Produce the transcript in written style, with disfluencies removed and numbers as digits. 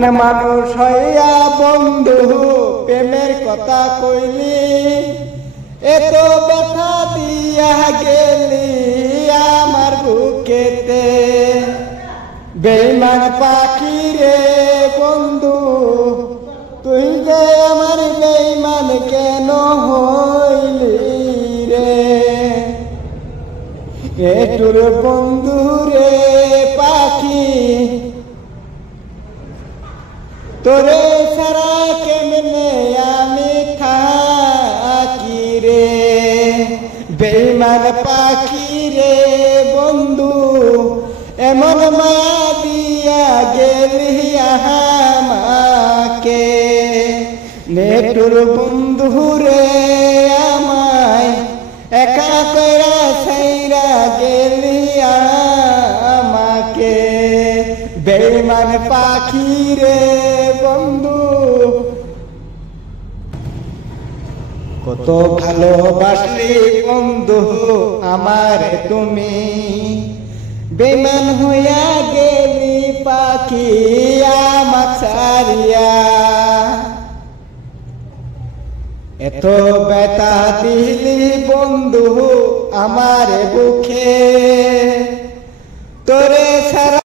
মানুষ হইয়া বন্ধু প্রেমের কথা কইলি, এত ব্যথা দিয়া গেলি আমার বুকেতে। বেঈমান পাখি রে বন্ধু, তুই যে আমার বেঈমান কেন হইলি রে? এটুর বন্ধু রে পাখি, তোরে সারা কেমনে আমি থাকি রে? বেঈমান পাখি রে বন্ধু, এমন মায়া দিয়া গেলি আমাকে। নেটুর বন্ধু রে আমায় একা কইরা ছাইরা গেলি আমাকে। বেঈমান পাখি রে বন্ধু, কত ভালোবাসলি বন্ধু আমার তুমি, বেঈমান হইয়া গেলি পাখি আমাক ছাড়িয়া। এত ব্যথা দিলি বন্ধু আমার বুকে, তোরে সারা